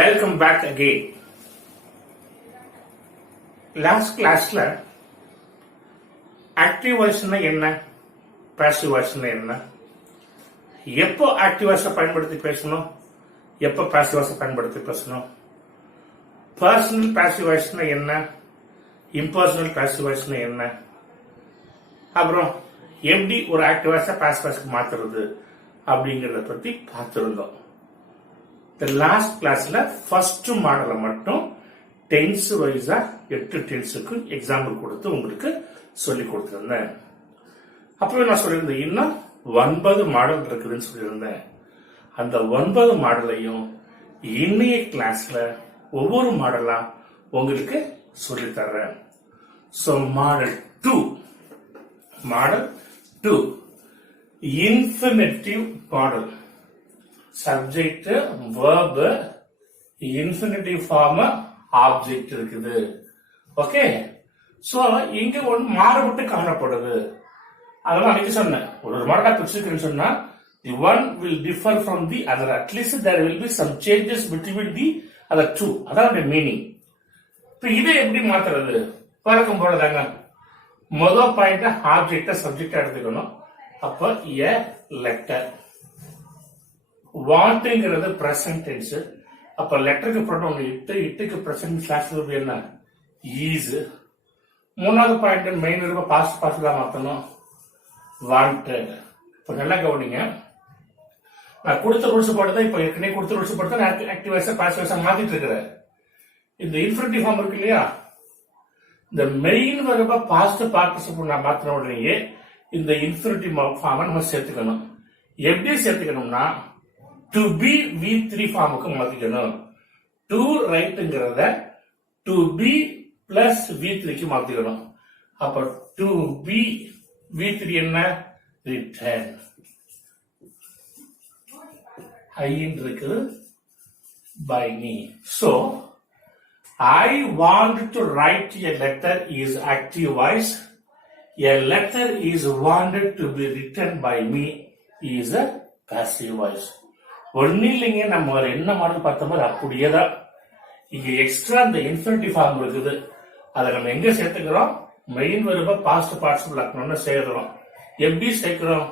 Welcome back again. Last classல active வாய்ஸ்னா என்ன, பாசிவ் வாய்ஸ்னா என்ன, எப்போ ஆக்டிவ் வாய்ஸை பயன்படுத்தி பேசணும், எப்போ பாசிவ் வாய்ஸை பயன்படுத்தி பேசணும், பர்சனல் பாசிவ் வாய்ஸ்னா என்ன, இம்பர்சனல் பாசிவ் வாய்ஸ்னா என்ன, அப்புறம் எப்படி ஒரு ஆக்டிவ் வாய்ஸை பாசிவ் வாய்ஸ்க்கு மாத்துறது அப்படிங்கறத பத்தி பார்த்திருந்தோம். இந்த லாஸ்ட் கிளாஸ்ல ஃபர்ஸ்ட் மாடலை மட்டும் டென்ஸ் வைஸா 8 டென்ஸுக்கு எக்ஸாம்பிள் கொடுத்து உங்களுக்கு சொல்லி கொடுத்திருந்தேன். அப்பவே நான் சொல்லியிருந்தேன் இன்னும் 9 மாடல் இருக்குதுன்னு சொல்லியிருந்தேன். அந்த 9 மாடலையும் இன்னைய கிளாஸ்ல ஒவ்வொரு மாடலா உங்களுக்கு சொல்லி தர்றேன். So modal 2 infinitive modal. Subject, verb, infinitive form, object இருக்குது. ஓகே, சோ இங்க ஒன்று மாறுபட்டு காணப்படுது. அதெல்லாம் அன்னைக்கு சொன்னேன். ஒரு மாடலா பிரிச்சிருக்கேன்னு சொன்னா the one will differ from the other. At least there will be some changes between the other two. அதான் மீனிங். இப்ப இதை எப்படி மாத்துறது? வழக்கம் போலதாங்க. முதல் பாயிண்ட் ஆப்ஜெக்ட சப்ஜெக்டா எடுத்துக்கணும். அப்ப a letter. வாண்ட்ங்கிறது பிரசன்ட் டென்ஸ். அப்ப லெட்டருக்கு ப்ரொனவுன் இட்டுக்கு பிரசன்ட் கிளாஸ் என்ன, ஈஸ். மூணாவது பாயிண்ட் மெயின் இருக்க பாஸ்ட் பார்ட்டிகலா மாத்தணும், வாண்டட். இப்ப நல்லா கவனிங்க. நான் கொடுத்த ரூல்ஸ் போட்டு இப்ப ஏற்கனவே கொடுத்த ரூல்ஸ் போட்டு ஆக்டிவ் வாய்ஸா பாசிவ் வாய்ஸா மாத்திட்டு இருக்கிறேன். இந்த இன்ஃபினிட்டிவ் ஃபார்ம் இருக்கு இல்லையா, இந்த மெயின் வரப்ப பாஸ்ட் பார்ட்டிசிபிள் நான் மாத்தின உடனேயே இந்த இன்ஃபினிட்டிவ் ஃபார்மை நம்ம சேர்த்துக்கணும். எப்படி சேர்த்துக்கணும்னா டு பி V3 ஃபார்முக்கு மாத்திக்கணும். டு ரைட்ங்கிறத டு பி பிளஸ் V3க்கு மாத்திக்கணும். அப்ப டு பி V3 என்ன, ரிட்டர்ன். ஐன் இருக்குது by me. So I want to write a letter is active voice. A letter is wanted to be written by me is a passive voice. ஒன்னு இல்லைங்க, நம்ம என்ன மாடல் பார்த்த மாதிரி அப்படியேதான். இங்க எக்ஸ்ட்ரா இந்த இன்ஃபினிட்டிவ் ஃபார்ம் இருக்குது. அதை நம்ம எங்க சேர்த்துக்கிறோம், மெயின் வருவ பாஸ்ட் பார்ட்டிசிபிள் ஆக்கணும்னு சேர்க்கிறோம். எப்படி சேர்க்கிறோம்,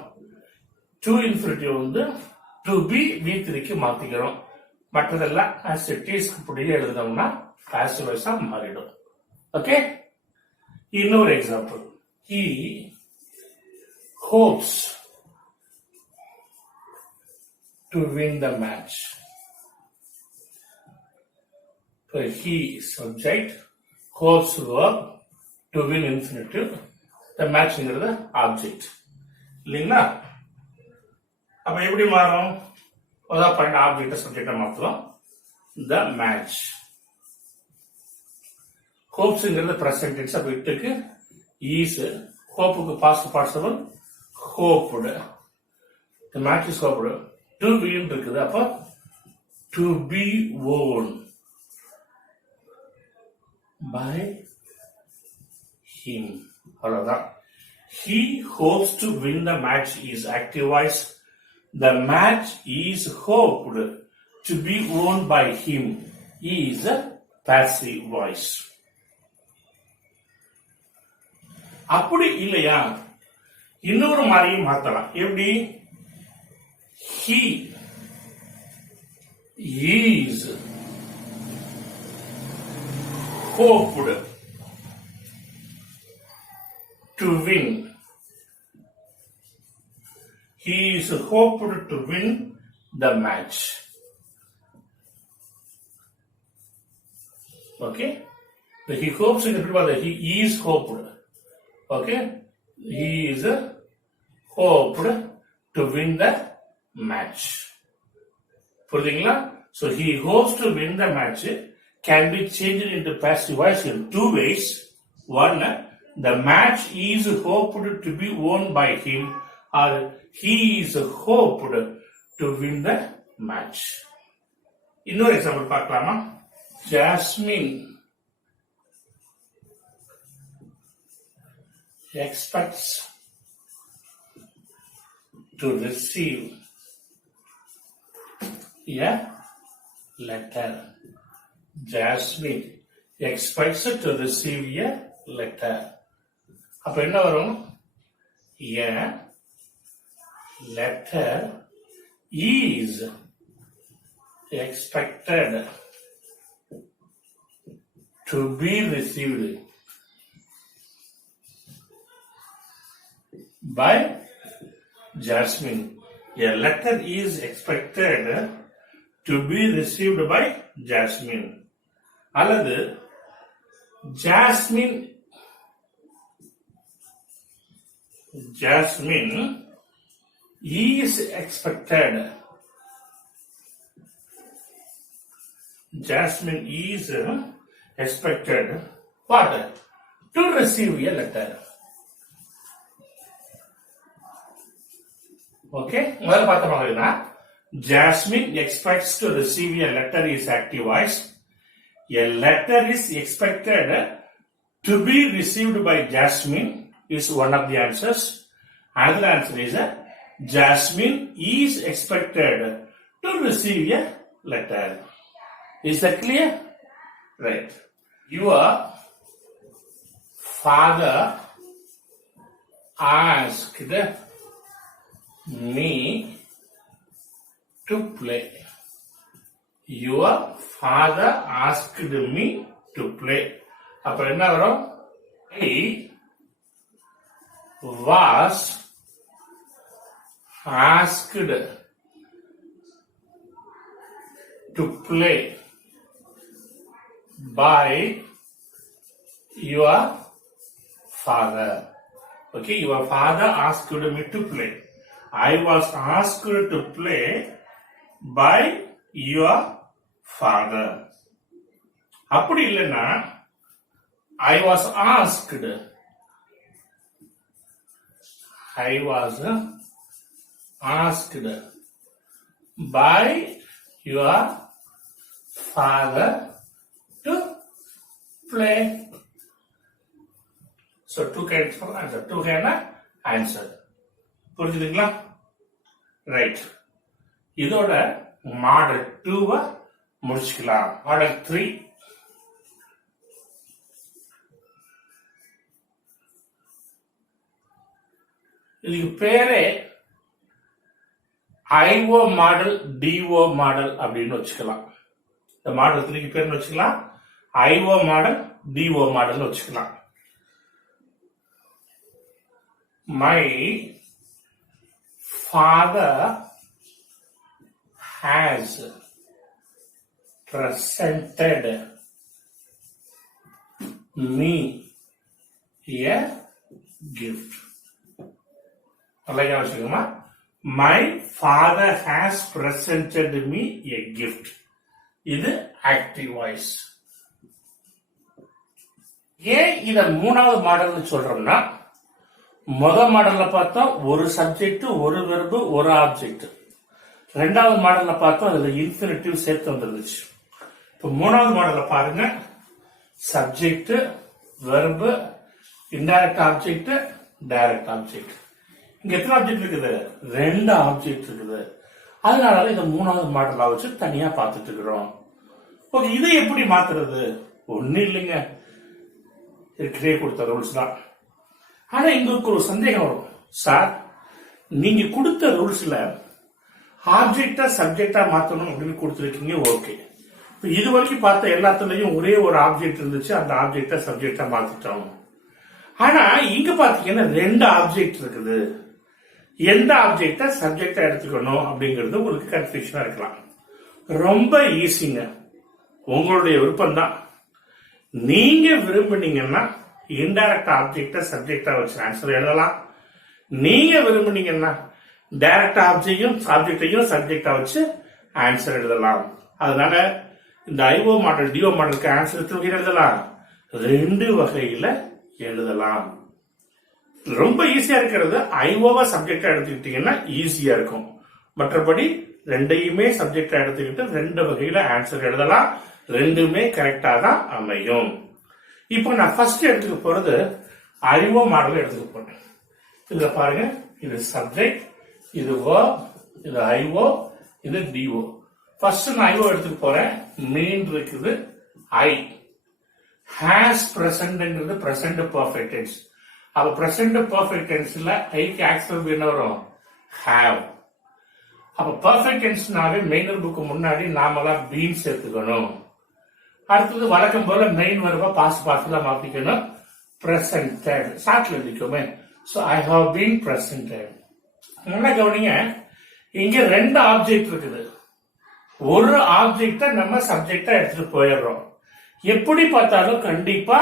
டு இன்ஃபினிட்டிவ் வந்து டு பி V3க்கு மாத்திக்கிறோம். மற்றதெல்லாம் as it is அப்படியே எழுதணும்னா பாசிவ் வாய்ஸா மாறிடும். ஓகே, இன்னொரு example. He hopes to win the match. So he subject, hopes verb, to win infinitive, the match is object. இல்லைங்களா? அப்ப எப்படி மாறும்? முதல் பாயிண்ட் ஆப்ஜெக்ட் சப்ஜெக்ட் மாத்துறோம். the match. ஹோப்ஸ்ங்கிறது பிரசன்ட் டென்ஸ். அப்ப இட்டுக்கு ஈஸ், ஹோப்புக்கு past participle hoped. the match is hoped. To be இருக்குது. அப்ப to be won by him. அவ்வளவுதான். He hopes to win the match is active voice. The match is hoped to be won by him is a passive voice. அப்படி இல்லையா, இன்னொரு மாதிரியும் மாத்தலாம். எப்படி, he is hoped to win. He is hoped to win the match. Okay, he hopes in the he is hoped. Okay, he is hoped to win the match. புரியுதுங்களா? So he hopes to win the match can be changed into passive voice in two ways. One, the match is hoped to be won by him, or he is hoped to win the match. இன்னொரு example பார்க்கலாமா? Jasmine expects to receive a letter. Jasmine expects to receive a letter. அப்ப என்ன வரும்? A letter is expected to be received by Jasmine. A letter is expected to be received by Jasmine. அல்லது Jasmine is expected. Jasmine is expected what? To receive a letter. Okay, முதல்ல பார்த்த மாதிரினா Jasmine expects to receive a letter is active voice. A letter is expected to be received by Jasmine is one of the answers. Another answer is Jasmine is expected to receive a letter. Is that clear? Right. Your father asked me to play. Your father asked me to play. அப்ப என்ன வரும்? I was asked to play by your father. Okay, your father asked me to play. I was asked to play by your father. அப்படி இல்லைன்னா I was asked by your father to play. So two kinds of answer. Two kind of answer. புரிஞ்சுதுங்களா? Right. இதோட model 2 முடிச்சுக்கலாம். Model 3 இதுக்கு பேரே IO model DO model அப்படின்னு வச்சுக்கலாம். இந்த மாடல் 3 பேர் வச்சுக்கலாம். ஐஓ மாடல் டிஓ மாடல் வச்சுக்கலாம். My father has presented me a gift. My father has presented me a gift. இது ஆக்டிவ் வாய்ஸ். ஏன் இத மூணாவது மாடல் சொல்றோம்னா, முதல் மாடல்ல பார்த்தா ஒரு சப்ஜெக்ட், ஒரு வெர்பு, ஒரு ஆப்ஜெக்ட். ரெண்டாவது மாடல்ல பார்த்தோம் அதுல இன்ஃபினிட்டிவ் சேர்த்து வந்துருந்துச்சு. இப்ப மூணாவது மாடல்ல பாருங்க, subject, verb, indirect object, direct object. இங்க எத்தனை ஆப்ஜெக்ட் இருக்குது? 2 ஆப்ஜெக்ட் இருக்குது. அதனால இந்த மூணாவது மாடலா வச்சு தனியா பார்த்துட்டு இருக்கிறோம். ஓகே, இதை எப்படி மாத்துறது? ஒண்ணு இல்லைங்க, ஏற்கனவே கொடுத்த ரூல்ஸ் தான். ஆனா எங்களுக்கு ஒரு சந்தேகம் வரும். சார், நீங்க கொடுத்த ரூல்ஸ்ல ஆப்ஜெக்டா சப்ஜெக்டா மாத்தணும் அப்படின்னு கொடுத்துருக்கீங்க. ஓகே, இது வரைக்கும் பார்த்த எல்லாத்துலயும் ஒரே ஒரு ஆப்ஜெக்ட் இருந்துச்சு, அந்த ஆப்ஜெக்டா சப்ஜெக்டா மாத்திட்டோம். ஆனா இங்க பாத்தீங்கன்னா 2 ஆப்ஜெக்ட் இருக்குது. எந்த ஆப்ஜெக்டா சப்ஜெக்டா எடுத்துக்கணும் அப்படிங்கிறது உங்களுக்கு கன்ஃபியூஷனா இருக்கலாம். ரொம்ப ஈஸிங்க, உங்களுடைய விருப்பம் தான். நீங்க விரும்புனீங்கன்னா இன்டைரக்ட் ஆப்ஜெக்டா சப்ஜெக்டா வச்சு ஆன்சர் எழுதலாம். நீங்க விரும்புனீங்கன்னா டைரக்ட் ஆப்ஜெக்டையும் சப்ஜெக்டா வச்சு ஆன்சர் எழுதலாம். அதனால இந்த ஐஓ மாடல் டிஓ மாடலுக்கு ஆன்சர் எத்தனை வகையில் எழுதலாம்? 2 வகையில எழுதலாம். ரொம்ப ஈஸியா இருக்கிறது ஐஓவா சப்ஜெக்டா எடுத்துக்கிட்டீங்கன்னா ஈஸியா இருக்கும். மற்றபடி 2யுமே சப்ஜெக்டா எடுத்துக்கிட்டு 2 வகையில ஆன்சர் எழுதலாம். 2மே கரெக்டா தான் அமையும். இப்போ நான் ஃபர்ஸ்ட் எடுத்துக்க போறது ஐஓ மாடல் எடுத்துக்க போறேன். இதுல பாருங்க, இது சப்ஜெக்ட், இது verb, இது ஐஓ, இது டிஓ. ஃபர்ஸ்ட் நான் ஐவோ எடுத்துக்க போறேன். மீன் இருக்குது, ஐ. ஹேஸ் பிரசன்ட்ங்கிறது பிரசன்ட் பர்ஃபெக்ட் டென்ஸ். அப்ப பிரசன்ட் பர்ஃபெக்ட் டென்ஸ்ல ஐக்கு ஆக்சுவல் என்ன வரும்? ஹேவ். அப்ப பர்ஃபெக்ட் டென்ஸ்னாவே மெயின் வெர்புக்கு முன்னாடி நாமெல்லாம் பீன் சேர்த்துக்கணும். அடுத்தது வழக்கம் போல மெயின் வெர்பா பாஸ்ட் பார்ட்டிசிபிளா மாத்திக்கணும். பிரசன்டட் சாட்ல எழுதிக்கோமே. So I have been presented. நல்லா கவனிங்க, இங்க ரெண்டு ஆப்ஜெக்ட் இருக்குது. ஒரு ஆப்ஜெக்ட நம்ம சப்ஜெக்டா எடுத்துட்டு போயிடுறோம். எப்படி பார்த்தாலும் கண்டிப்பா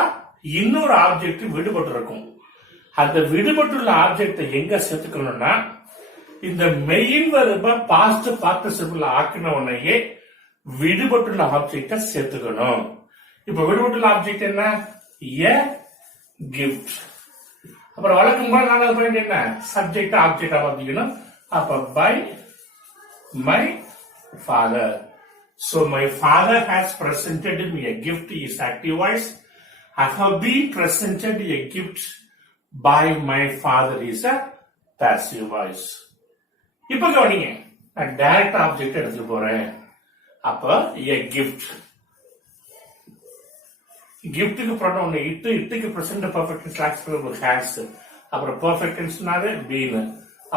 இன்னொரு ஆப்ஜெக்ட் விடுபட்டு இருக்கும். அந்த விடுபட்டுள்ள ஆப்ஜெக்ட எங்க சேர்த்துக்கணும்னா, இந்த மெயின் வெர்ப பாஸ்ட் பார்ட்டிசிபிள் ஆக்கின உடனேயே விடுபட்டுள்ள ஆப்ஜெக்ட சேர்த்துக்கணும். இப்ப விடுபட்டுள்ள ஆப்ஜெக்ட் என்ன? A gift. அப்புறம் வழக்கம் போல நாலாவது பாயிண்ட் என்ன? சப்ஜெக்ட் ஆப்ஜெக்டா மாத்திக்கணும். அப்ப by my father. So my father has presented me a gift is active voice. I have been presented a gift by my father is a passive voice. இப்ப கவனிங்க, நான் டைரக்ட் ஆப்ஜெக்ட் எடுத்துட்டு போறேன். அப்ப a gift. கிஃப்ட்டுக்கு pronoun it, இட்டுக்கு present perfect tense actual has. அப்புறம் perfect டென்ஸ்னாலே பீன்.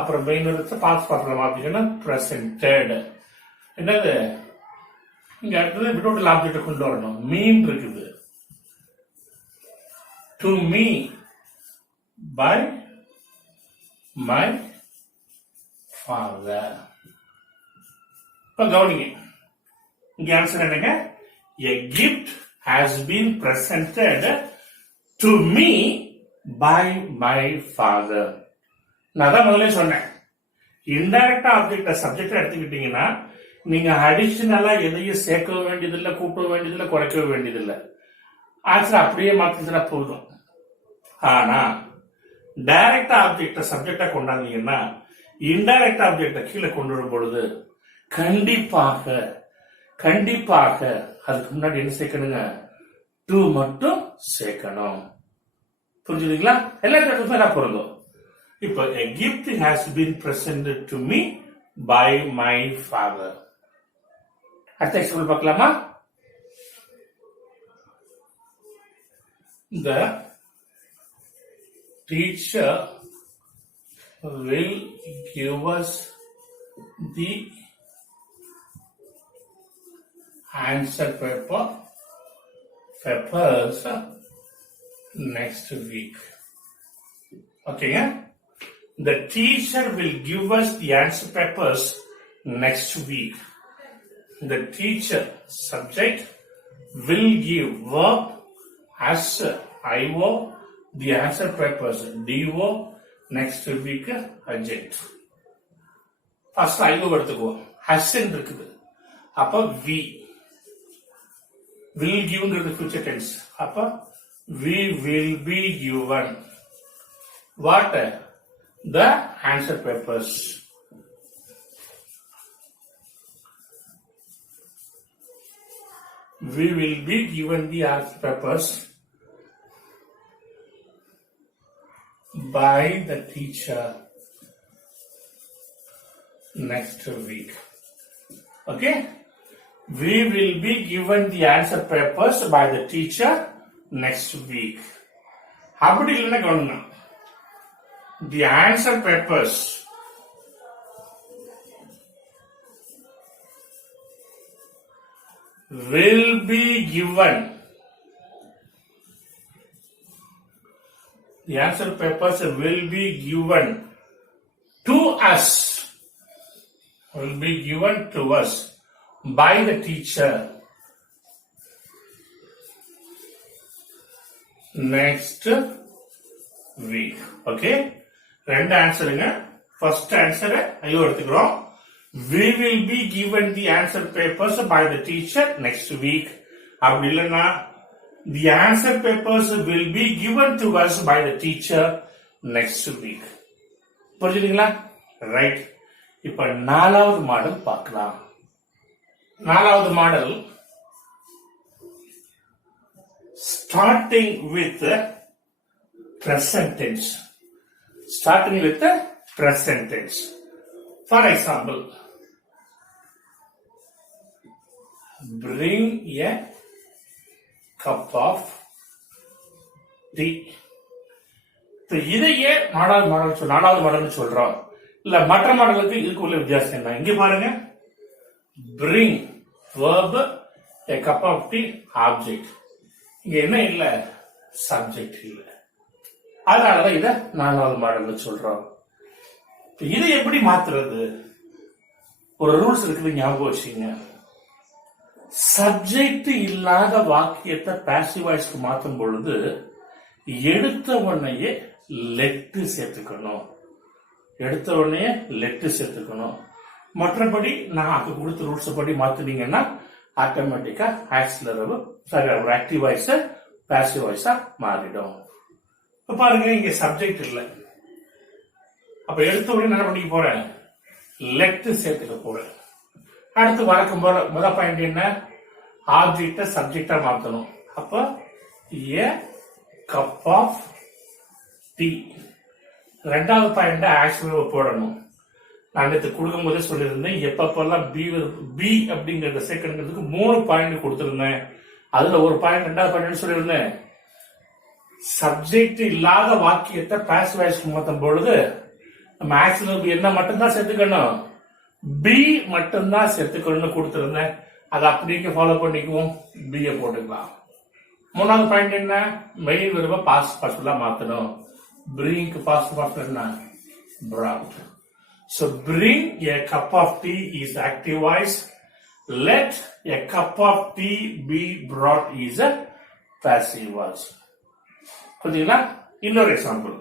அப்புறம் மெயின் எடுத்து பாஸ்ட் பார்ட்டிசிபிள் மாத்திக்கணும். பிரசன்டட். என்னது? இங்க அடுத்தது விடுபட்டுள்ள ஆப்ஜெக்ட் கொண்டு வரணும். மீன் இருக்குது. To me by my father. இப்ப கவனிங்க, இங்க ஆன்சர் என்னங்க? A gift has been presented to me by my father. நான் தான் முதல்ல சொன்னேன், இன்டைரக்டா ஆப்ஜெக்ட சப்ஜெக்ட் எடுத்துக்கிட்டீங்கன்னா நீங்க அடிஷனலா எதையும் சேர்க்க வேண்டியதில்லை, கூட்ட வேண்டியதில்லை, குறைக்க வேண்டியதில்லை. ஆன்சர் அப்படியே மாத்தினா போதும். ஆனா டைரக்ட் ஆப்ஜெக்ட சப்ஜெக்டா கொண்டாந்தீங்கன்னா இன்டைரக்ட் ஆப்ஜெக்ட கீழே கொண்டு வரும் பொழுது கண்டிப்பாக கண்டிப்பாக அதுக்கு முன்னாடி என்ன சேர்க்கணுங்க? டு மட்டும் சேர்க்கணும். புரிஞ்சுதுங்களா? எல்லா இடத்துக்கும் பொருந்தும். இப்போ a gift has been presented to me by my father. அடுத்த எக்ஸாம்பிள் பார்க்கலாமா? The teacher will give us the answer papers next week. Okay, yeah? The teacher will give us the answer papers next week. The teacher subject will give verb as IO, the answer papers DO, next week adject. First IO எடுத்துக்குவோம். has இருக்குது. அப்ப we will give future tense. அப்ப we will be given what? The answer papers. We will be given the answer papers by the teacher next week. Okay? We will be given the answer papers by the teacher next week. அப்படி இல்லைன்னா கவனிங்க, the answer papers will be given. The answer papers will be given to us. Will be given to us by the teacher next week. Okay? ரெண்டு ஆன்சருங்க. First answer ஐயோ எடுத்துக்கிறோம். We will be given the answer papers by the teacher next week. அப்படி இல்லைன்னா the answer papers will be given to us by the teacher next week. புரிஞ்சுதுங்களா? Right. இப்ப நாலாவது model பார்க்கலாம். நாலாவது model starting with present tense. Starting with present tense. For example, bring a cup of tea. இதையே நாலாவது model சொல்றோம். இல்ல மற்ற மாடலுக்கு இதுக்கு உள்ள வித்தியாசம் என்ன? இங்க பாருங்க, bring verb, a cup of tea, object. இங்க என்ன இல்ல? சப்ஜெக்ட் இல்ல. அதனாலதான் இத நாலாவது மாடல் சொல்றோம். இதை எப்படி மாத்துறது? ஒரு ரூல்ஸ் இருக்குது, ஞாபகம் வச்சுங்க. சப்ஜெக்ட் இல்லாத வாக்கியத்தை பாசிவ் வாய்ஸ்க்கு மாற்றும் பொழுது எடுத்த உடனேயே லெட்டு சேர்த்துக்கணும். மற்றபடி நான் கொடுத்த ரூல்ஸ் படி மாத்தினீங்கன்னா ஆட்டோமேட்டிக்கா ஒரு ஆக்டிவ் வாய்ஸ் பாசிவ் வாய்ஸா மாறிடும். இப்ப பாருங்க, இங்க சப்ஜெக்ட் இல்ல. அப்ப எடுத்த உடனே என்ன பண்ணிக்க போறேன்? லெட்டு சேர்த்துக்க போறேன். அடுத்து வழக்கம் போல முதல் பாயிண்ட் என்ன? ஆப்ஜெக்ட சப்ஜெக்டா மாத்தணும். அப்ப a cup of tea. ரெண்டாவது பாயிண்ட் ஆக்சுவல் போடணும். நான் நேற்று கொடுக்கும் போதே சொல்லியிருந்தேன், எப்பப்பெல்லாம் பி அப்படிங்கறத சேர்க்கணுங்கிறதுக்கு 3 பாயிண்ட் கொடுத்திருந்தேன். அதுல ஒரு பாயிண்ட், ரெண்டாவது பாயிண்ட் சொல்லியிருந்தேன், சப்ஜெக்ட் இல்லாத வாக்கியத்தை பாசிவ் வாய்ஸ்க்கு மாத்தும் பொழுது நம்ம ஆக்சுவல் என்ன மட்டும்தான் சேர்த்துக்கணும், பி மட்டும்தான் சேர்த்துக்கணும்னு கொடுத்திருந்தேன். அதை அப்படியே ஃபாலோ பண்ணிக்குவோம், பிஏ போட்டுக்கலாம். மூணாவது பாயிண்ட் என்ன? மெயின் வெர்ப பாஸ்ட் பார்ட்டிசிபிளா மாத்தணும். bring past participle என்ன? brought. So bring a cup of tea is active voice. Let a cup of tea be brought is a passive voice. புரியுதுங்களா? இன்னொரு example.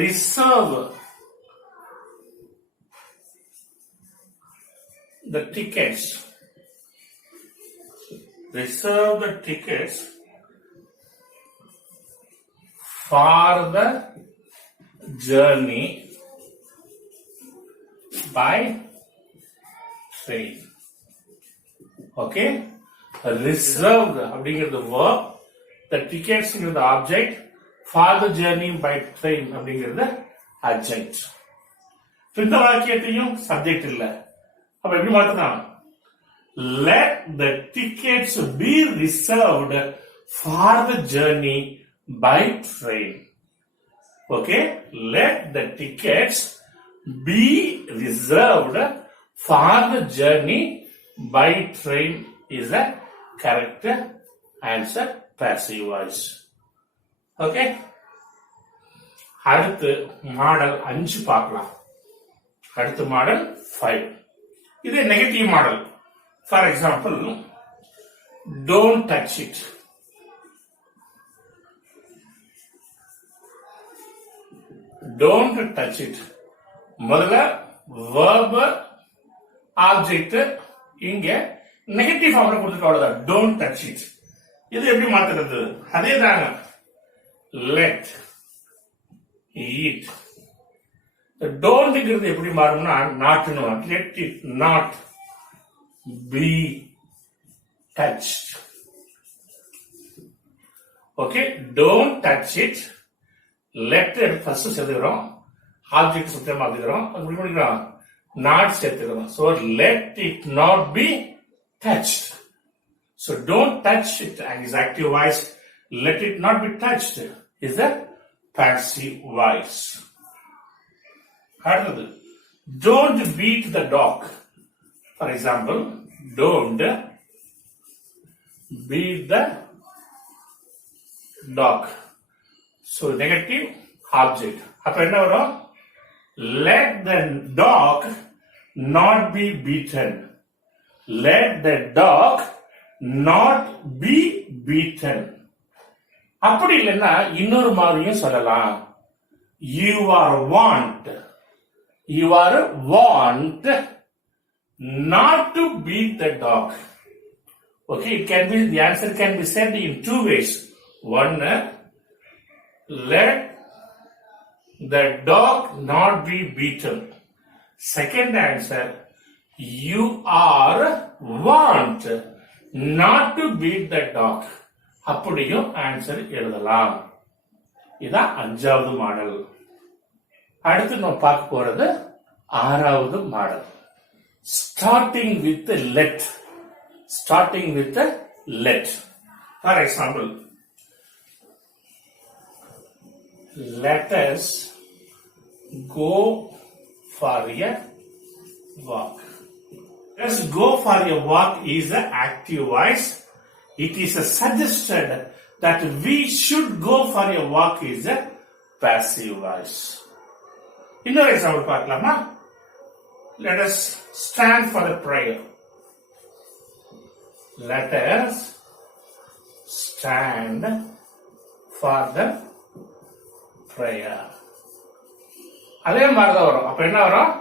Reserve the tickets. Reserve the tickets for the journey by train. Okay? Reserved அப்படிங்கிறது verb, the tickets is the object, for the journey by train அப்படிங்கிறது adjunct. இந்த வாக்கியத்தையும் subject இல்ல. அப்ப எப்படி மாத்தலாம்? Let the tickets be reserved for the journey by train. Okay? Let the tickets be reserved for the journey by train is the correct answer, passive voice. Okay? அடுத்து model 5 பார்க்கலாம். அடுத்து model 5. இது negative model. For example, don't touch it. Don't touch it. முதல்ல verb, object இங்க negative ஃபார்ம்ல கொடுத்துட்டு அவ்வளவுதான். don't touch it. இது எப்படி மாத்துறது? அதே தாங்க. let, eat. டோன்ட்ங்கிறது எப்படி மாறும்னா நாட்னு. let it not be touched. Okay, don't touch it. let first சேர்த்துக்கிறோம், ஆப்ஜெக்ட் சுத்தமா மாத்திக்கிறோம், அப்படி பண்ணிக்கிறோம், not சேர்த்துக்கிறோம். so let it not be touched. so don't touch it is active voice. let it not be touched is the passive voice. அடுத்தது, don't beat the dog. For example, don't beat the dog. So negative object. அப்ப என்ன வரும்? let the dog not be beaten. let the dog not be beaten. அப்படி இல்லைன்னா இன்னொரு மாதிரியும் சொல்லலாம். you are warned not to beat the dog. Okay, the answer can be said in 2 ways. One, let the dog not be beaten. Second answer, you are warned not to beat the dog. அப்படியும் answer எழுதலாம். இதான் 5வது model. அடுத்து நம்ம பார்க்க போறது ஆறாவது model. Starting with let. Starting with let. For example, let us go for a walk. Let's go for a walk is the active voice. It is suggested that we should go for a walk is a passive voice. இன்னொரு example பார்க்கலாமா? Let us stand for the prayer. Let us stand for the prayer. அதே மாதிரிதான் வரும். அப்ப என்ன வரும்?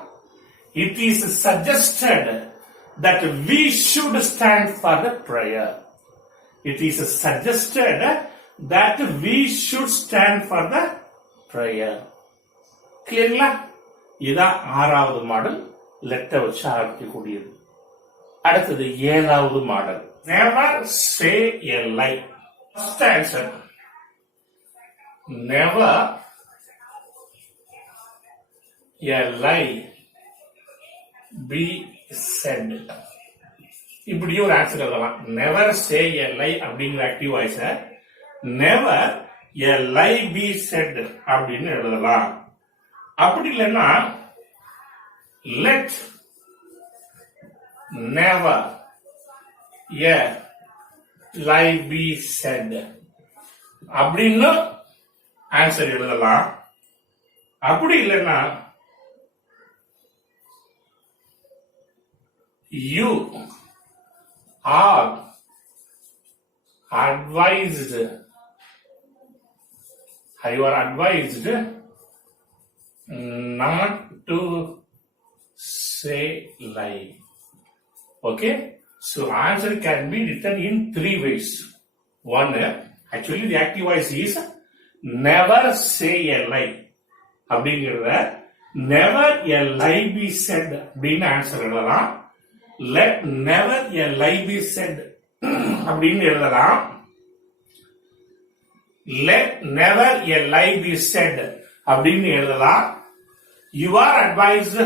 It is suggested that we should stand for the prayer. It is suggested that we should stand for the prayer. கிளியர்களா? இதான் ஆறாவது model, letter வச்சு ஆரம்பிக்கக்கூடியது. அடுத்தது ஏழாவது model, never say a lie. First answer, never a lie be said. இப்படி ஒரு answer எழுதலாம். never say a lie அப்படிங்கிற active வாய்ஸ never a lie be said அப்படின்னு எழுதலாம். அப்படி இல்லைன்னா let never a lie be said அப்படின்னு ஆன்சர் எழுதலாம். அப்படி இல்லைன்னா you are advised not to say lie. Okay, so answer can be written in three ways. One, actually the active voice is never say a lie அப்படிங்கிறத never a lie be said அப்படின்னு answer எழுதலாம். let never a lie be said அப்படின்னு எழுதலாம். let never a lie be said அப்படின்னு எழுதலாம். you are advised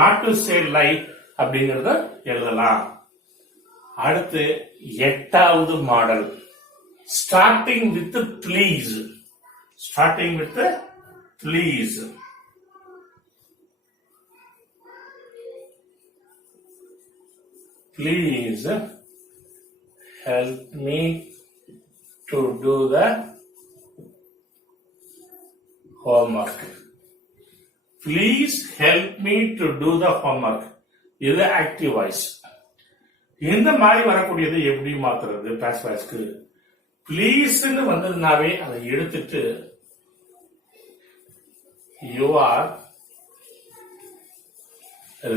not to say lie அப்படிங்கறத எழுதலாம். அடுத்து எட்டாவது model, starting with please. Starting with please. Please help me to do the homework. Please help me to do the homework. இது active voice. இந்த மாதிரி வரக்கூடியது எப்படி மாத்துறது பாசிவ் வாய்ஸ்க்கு? ப்ளீஸ்ன்னு வந்ததுனாவே அதை எடுத்துட்டு you are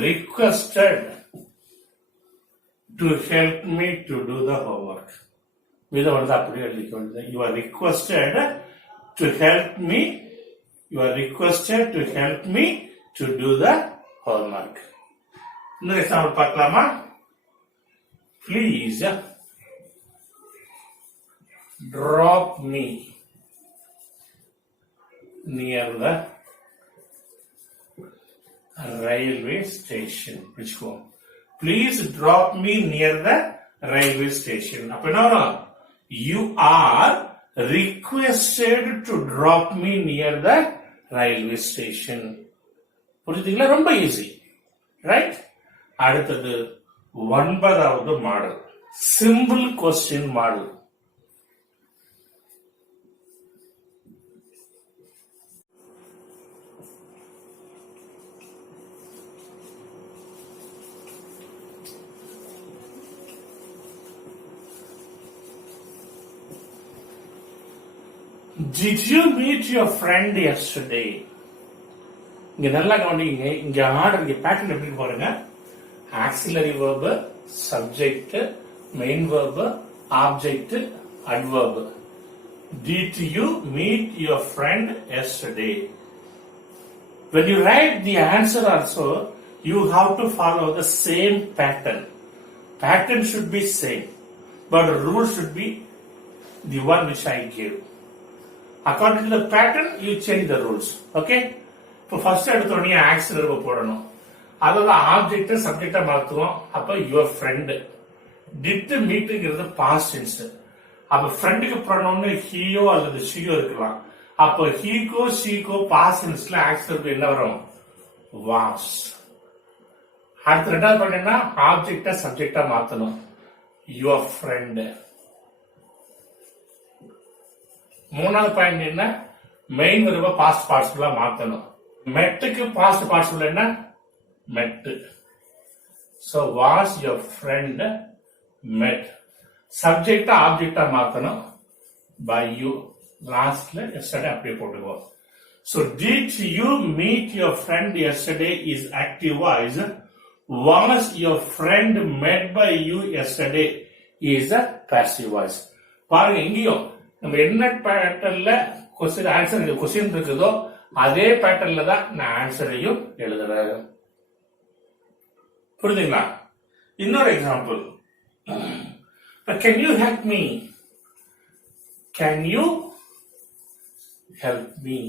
requested to help me to do the homework. இதை வந்து அப்படியே எழுதிக்க வேண்டியது. You are requested to help me. You are requested to help me to do the homework. இன்னொரு எக்ஸாம்பிள் பார்க்கலாமா? Please drop me near the railway station. வச்சுக்கோங்க. Please drop me near the railway station. அப்ப என்ன வரும்? You are requested to drop me near the railway station. புரியுதுங்களா? ரொம்ப easy, right? அடுத்தது ஒன்பதாவது model, simple question model. Did you meet your friend yesterday? இங்க நல்லா கவனிங்க. இங்க ஆர்டர், இங்க பேட்டர்ன் எப்படி பாருங்க. Auxiliary verb, subject, main verb, object, adverb. Did you meet your friend yesterday? When you write the answer also, you have to follow the same pattern. Pattern should be same, but the rule should be the one which I gave. According to the pattern, you change the rules. Okay? இப்போ first எடுத்த உடனே auxiliary போடணும். அதோட object சப்ஜெக்டா மாத்துவோம். அப்ப your friend. Did மீட்டுங்கிறது past tense. அப்ப ஃப்ரெண்டுக்கு ப்ரொனவுன் ஹீயோ அல்லது ஷீயோ இருக்கலாம். அப்ப ஹீக்கோ ஷீக்கோ பாஸ்ட் டென்ஸ்ல ஆக்சிலரி என்ன வரும்? வாஸ். அடுத்து ரெண்டாவது பாயிண்ட் ஆப்ஜெக்டா சப்ஜெக்டா மாத்தணும். Your friend. மூணாவது பாயிண்ட் என்ன? மெயின் வெர்ப பாஸ்ட் பார்ட்டிசிபிளா மாத்தணும். மெட்டுக்கு பாஸ்ட் பார்ட்டிசிபிள் என்ன? மெட். சோ வாஸ் யுவர் ஃப்ரெண்ட் மெட். சப்ஜெக்டா ஆப்ஜெக்டா மாத்தணும். By you. லாஸ்ட்ல எஸ்டர்டே அப்படியே போட்டுக்கோ. So did you meet your friend yesterday is active voice. Was your friend met by you yesterday is a passive voice. பாருங்க, இங்கேயும் நம்ம என்ன பேட்டர்ன்ல கொஸ்டின் இருக்குதோ அதே பேட்டர்ன்ல தான் நான் ஆன்சரையும் எழுதுறேன். புரியுதுங்களா? இன்னொரு example. Can you help me? Can you help me?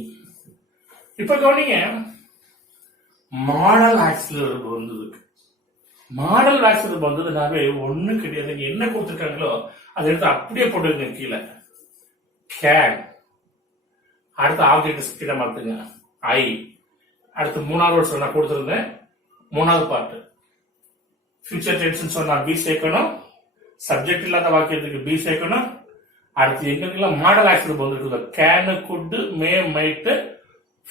இப்ப கவனிங்க, மாடல் ஆக்சிலரி வந்தது. மாடல் ஆக்சிலரி வந்ததுனாவே ஒண்ணு கிடையாது. என்ன கொடுத்துருக்காங்களோ அதை எடுத்து அப்படியே போட்டுருங்க கீழே. கேன். அடுத்த ஆப்ஜெக்ட் கிட்ட மாத்துங்க. ஐ. அடுத்து மூணாவது வேர்ட் சொன்னா கொடுத்துருந்தேன். மூணாவது பாட்டு ஃபியூச்சர் டென்ஸ் சொன்னா பி சேர்க்கணும். சப்ஜெக்ட் இல்லாத வாக்கியத்துக்கு பி சேர்க்கணும். அடுத்து எங்கெல்லாம் மாடல் ஆக்சிலரி வந்துருக்கு, can, could, may, might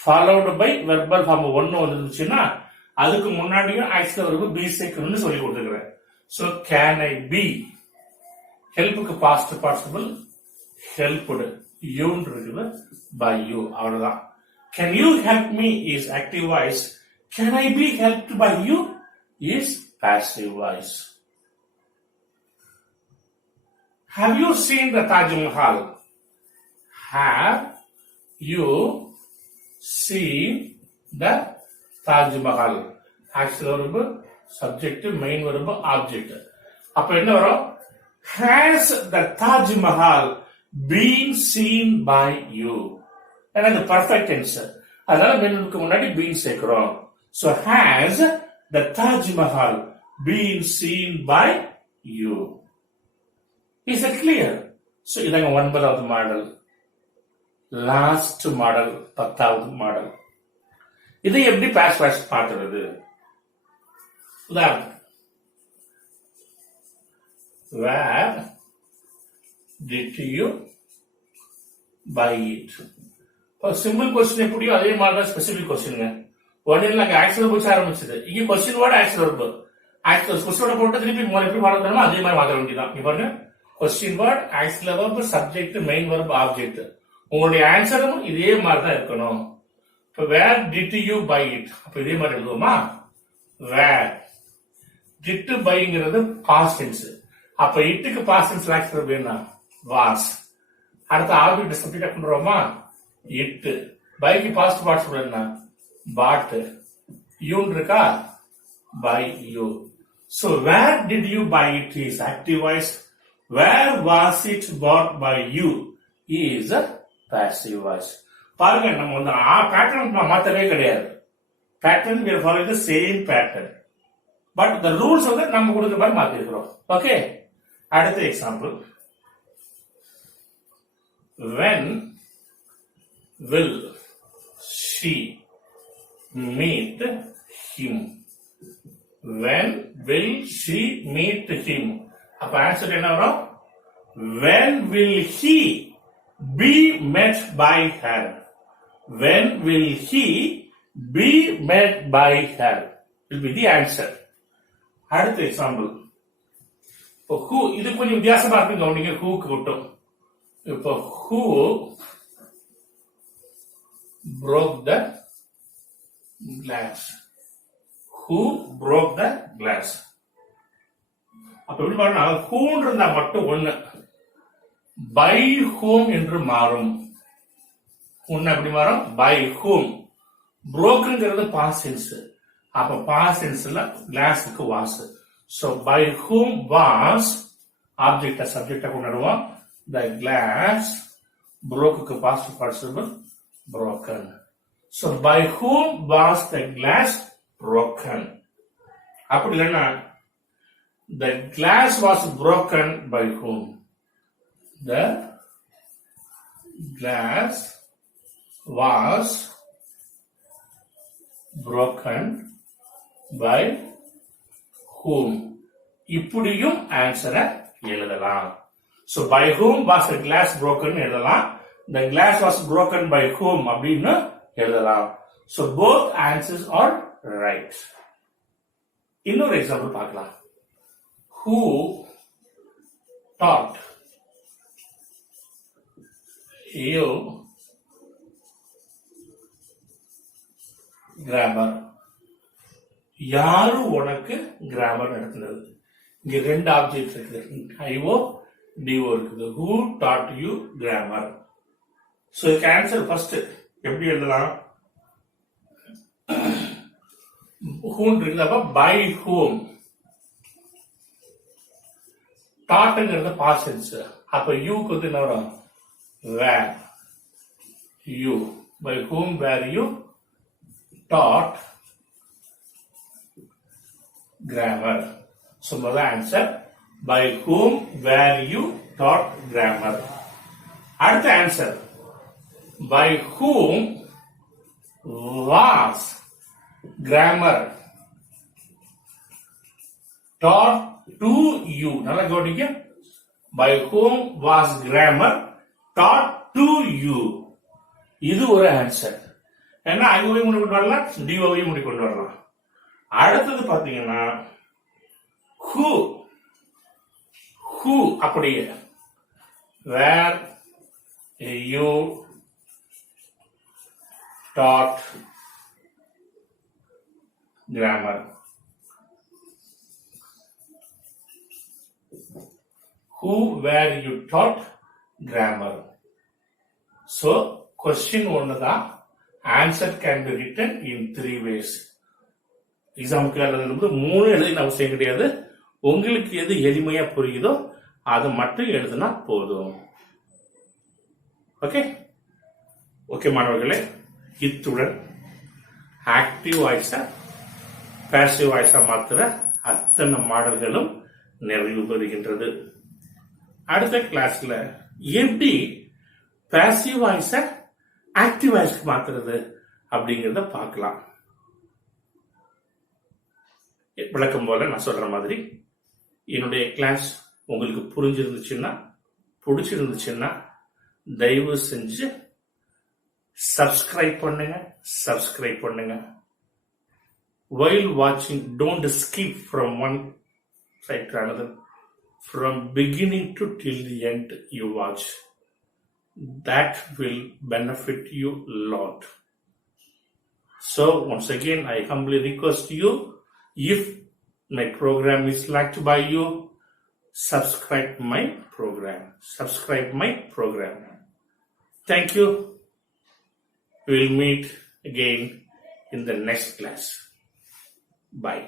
followed by verbal form ஒன்னு வந்துருச்சுன்னா அதுக்கு முன்னாடியும் ஆக்சிலரி பி சேர்க்கணும்னு சொல்லி கொடுத்துருக்கிறேன். So can I be. ஹெல்ப்புக்கு பாஸ்ட் பார்ட்டிசிபிள் ஹெல்ப்டு. யூன்னு இருக்குது. By you. அவ்வளவுதான். Can you help me is active voice. Can I be helped by you is passive voice. Have you seen the Taj Mahal? Have you seen the Taj Mahal? Auxiliary verb, subject, main verb, object. அப்ப என்ன வரும்? Has the Taj Mahal been seen by you? அது perfect tense. அதனால மெனுக்கு முன்னாடி been சேர்க்கிறோம். So has the Taj Mahal been seen by you? Is it clear? So இதாங்க 9வது model. Last model 10வது மாடல். இதை எப்படி பாஸ்ட் வாய்ஸ் மாத்துறது? உதாரணம், where did you buy it? Simple question எப்படியோ அதே மாதிரி தான் ஸ்பெசிபிக் கொஸ்டினுங்க. ஒன்னு நாங்க ஆக்சுவல் போச்சு ஆரம்பிச்சது. இங்க question word actual verb. Actual கொஸ்டினோட போட்டு திருப்பி எப்படி மாறணுமோ அதே மாதிரி மாற்ற வேண்டியதான். இங்க பாருங்க, question word, actual verb, subject, main verb, object. உங்களுடைய ஆன்சரும் இதே மாதிரி தான் இருக்கணும். இப்ப where did you buy it, அப்ப இதே மாதிரி எழுதுவோமா? வேர் டிட் பைங்கிறது பாஸ்ட் டென்ஸ். அப்ப இட்டுக்கு பாஸ்ட் டென்ஸ் ஆக்சுவல் verb என்ன? வாஸ். அடுத்த ஆப்ஜெக்ட் சப்ஜெக்ட் பண்றோமா? இட். பைக்கு பாஸ்ட் பார்ட்டிசிபிள் என்ன? பாட். யூன்னு இருக்கா? By you. So where did you buy it is active voice. Where was it bought by you is a passive voice. பாருங்க, நம்ம வந்து பேட்டர்ன் மாத்தவே கிடையாது. Pattern we are following the same pattern. But the rules வந்து நம்ம கொடுத்த மாதிரி மாத்தி இருக்கிறோம். ஓகே, அடுத்த example. When will she meet him? When will she meet him? அப்ப ஆன்சர் என்ன வரும்? When will he be met by her? When will he be met by her? Will be the answer. அடுத்த example. இப்போ who, இது கொஞ்சம் வித்தியாசமா இருக்குங்க. நீங்க whoக்கு விட்டோம். இப்போ who broke the glass? Who broke the glass? அப்ப எப்படி பாருங்க, whom இருந்தா மட்டும் ஒண்ணு, by whom என்று மாறும். ஒண்ணு எப்படி மாறும்? by whom. brokeங்கிறது past tense. அப்ப past tenseல glassக்கு was. so by whom was object subject கொண்டுடுவோம். the glass brokeக்கு past participle broken. So by whom was the glass broken? அப்படி இல்லைன்னா the glass was broken by whom? The glass was broken by whom? இப்படியும் ஆன்சரை எழுதலாம். So by whom was the glass broken எழுதலாம். The glass was broken by whom அப்படின்னு எழுதலாம். So both answers are right. இன்னொரு example பார்க்கலாம். Who taught you grammar? யாரு உனக்கு கிராமர் நடத்தினது? இங்க ரெண்டு ஆப்ஜெக்ட் இருக்குது, ஐஓ டிஓ இருக்குது. Who taught you grammar? So இதுக்கு ஆன்சர் ஃபர்ஸ்ட் எப்படி எழுதலாம்? whom இருக்குதப்ப by whom, taught past tense. அப்ப யூக்கு வந்து என்ன வரும்? where. you. By whom were you taught grammar? So the answer by whom were you taught grammar. அடுத்த answer by whom was grammar taught to you. நல்லா கவனிங்க. by whom was grammar taught to you. இது ஒரு answer. ஏன்னா ஐஓவையும் முடி கொண்டு வரலாம், டிஓவையும் முடி கொண்டு வரலாம். அடுத்தது பாத்தீங்கன்னா who அப்படியே where you taught grammar. Who were you taught grammar? So question ஒன்னு தான். Answer can be written in 3 ways. எக்ஸாமுக்கு எழுதும்போது 3 எழுதின அவசியம் கிடையாது. உங்களுக்கு எது எளிமையா புரியுதோ அதை மட்டும் எழுதினா போதும். ஓகே ஓகே மாணவர்களே, இத்துடன் ஆக்டிவ் வாய்ஸா பாசிவ் வாய்ஸா மாத்துற அத்தனை மாடல்களும் நிறைவு பெறுகின்றது. அடுத்த கிளாஸ்ல எப்படி பாசிவ் வாய்ஸ ஆக்டிவ் வாய்ஸ்க்கு மாத்துறது அப்படிங்கறத பார்க்கலாம். விளக்கம் போல நான் சொல்ற மாதிரி என்னுடைய கிளாஸ் உங்களுக்கு புரிஞ்சிருந்துச்சுன்னா, பிடிச்சிருந்துச்சுன்னா தயவு செஞ்சு சப்ஸ்கிரைப் பண்ணுங்க. While watching, don't skip from one side to another. From beginning to till the end you watch. That will benefit you a lot. So once again I humbly request you, if my program is liked by you, subscribe my program. Thank you. We will meet again in the next class. Bye.